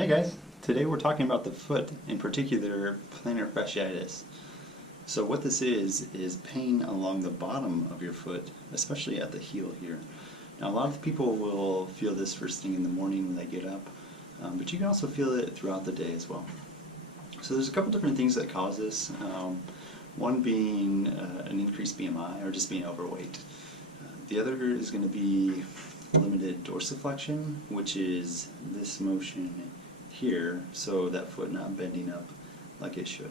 Hey guys, today we're talking about the foot, in particular plantar fasciitis. So what this is pain along the bottom of your foot, especially at the heel here. Now a lot of people will feel this first thing in the morning when they get up, but you can also feel it throughout the day as well. So there's a couple different things that cause this, one being an increased BMI or just being overweight. The other is going to be limited dorsiflexion, which is this motion here, so that foot not bending up like it should.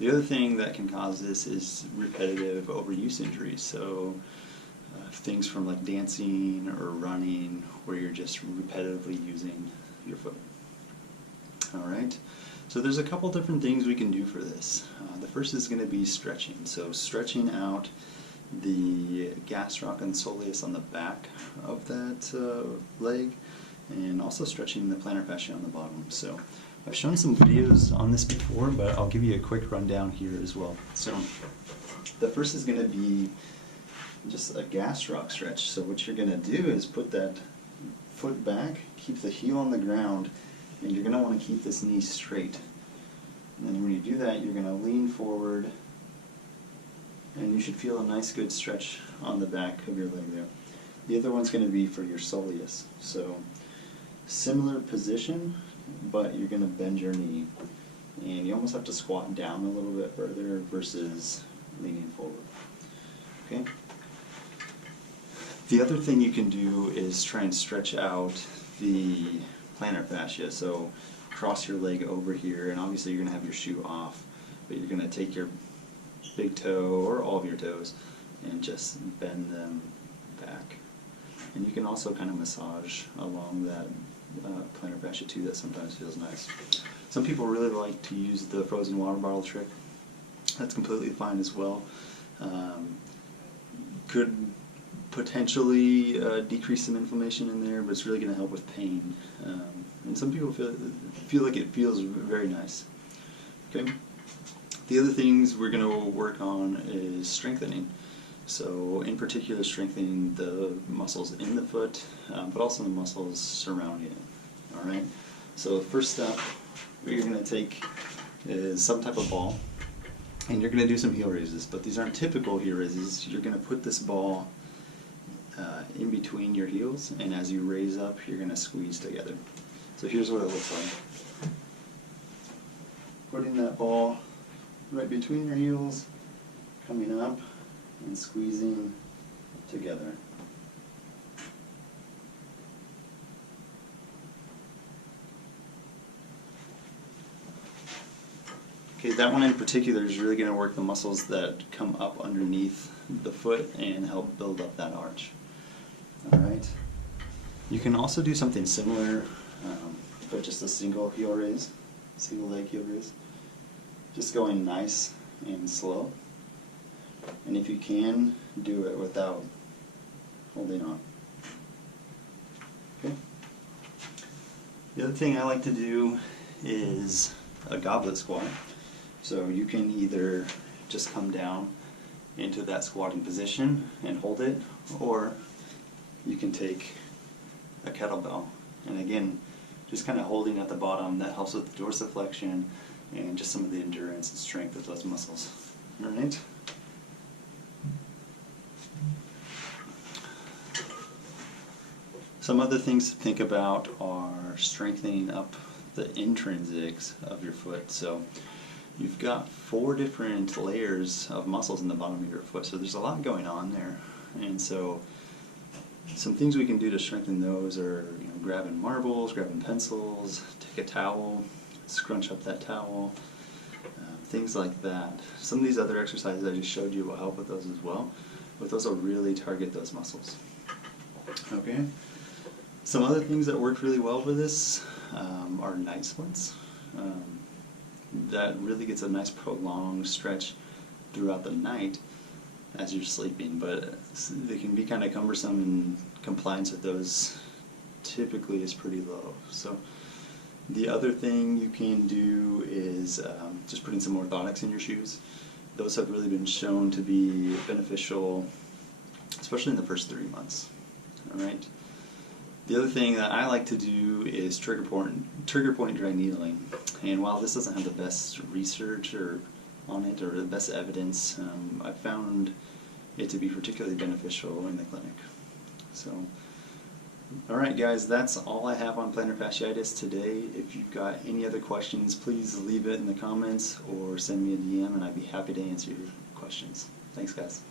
The other thing that can cause this is repetitive overuse injuries, so things from like dancing or running where you're just repetitively using your foot. Alright, so there's a couple different things we can do for this. The first is going to be stretching, so stretching out the gastroc and soleus on the back of that leg, and also stretching the plantar fascia on the bottom. So I've shown some videos on this before, but I'll give you a quick rundown here as well. So the first is going to be just a gastroc stretch. So what you're going to do is put that foot back, keep the heel on the ground, and you're going to want to keep this knee straight. And then when you do that, you're going to lean forward, and you should feel a nice good stretch on the back of your leg there. The other one's going to be for your soleus. So similar position, but you're going to bend your knee. And you almost have to squat down a little bit further versus leaning forward. Okay? The other thing you can do is try and stretch out the plantar fascia. So cross your leg over here, and obviously you're going to have your shoe off, but you're going to take your big toe or all of your toes and just bend them back. And you can also kind of massage along that plantar fascia too. That sometimes feels nice. Some people really like to use the frozen water bottle trick. That's completely fine as well. Could potentially decrease some inflammation in there, but it's really going to help with pain. And some people feel like it feels very nice. Okay. The other things we're going to work on is strengthening. So in particular strengthening the muscles in the foot, but also the muscles surrounding it. Alright? So the first step what you're going to take is some type of ball, and you're going to do some heel raises, but these aren't typical heel raises. You're going to put this ball in between your heels, and as you raise up, you're going to squeeze together. So here's what it looks like. Putting that ball right between your heels, coming up and squeezing together. Okay, that one in particular is really going to work the muscles that come up underneath the foot and help build up that arch. Alright. You can also do something similar, but just a single heel raise, single leg heel raise. Just going nice and slow. And if you can, do it without holding on. Okay. The other thing I like to do is a goblet squat. So you can either just come down into that squatting position and hold it, or you can take a kettlebell. And again, just kind of holding at the bottom, that helps with the dorsiflexion and just some of the endurance and strength of those muscles. Alright? Some other things to think about are strengthening up the intrinsics of your foot. So you've got 4 different layers of muscles in the bottom of your foot, so there's a lot going on there. And so some things we can do to strengthen those are, grabbing marbles, grabbing pencils, take a towel, scrunch up that towel, things like that. Some of these other exercises I just showed you will help with those as well, but those will really target those muscles. Okay. Some other things that work really well for this are night splints. That really gets a nice prolonged stretch throughout the night as you're sleeping, but they can be kind of cumbersome, and compliance with those typically is pretty low. So the other thing you can do is just putting some orthotics in your shoes. Those have really been shown to be beneficial, especially in the first 3 months. All right. The other thing that I like to do is trigger point dry needling. And while this doesn't have the best research on it or the best evidence, I found it to be particularly beneficial in the clinic. So, alright guys, that's all I have on plantar fasciitis today. If you've got any other questions, please leave it in the comments or send me a DM and I'd be happy to answer your questions. Thanks guys.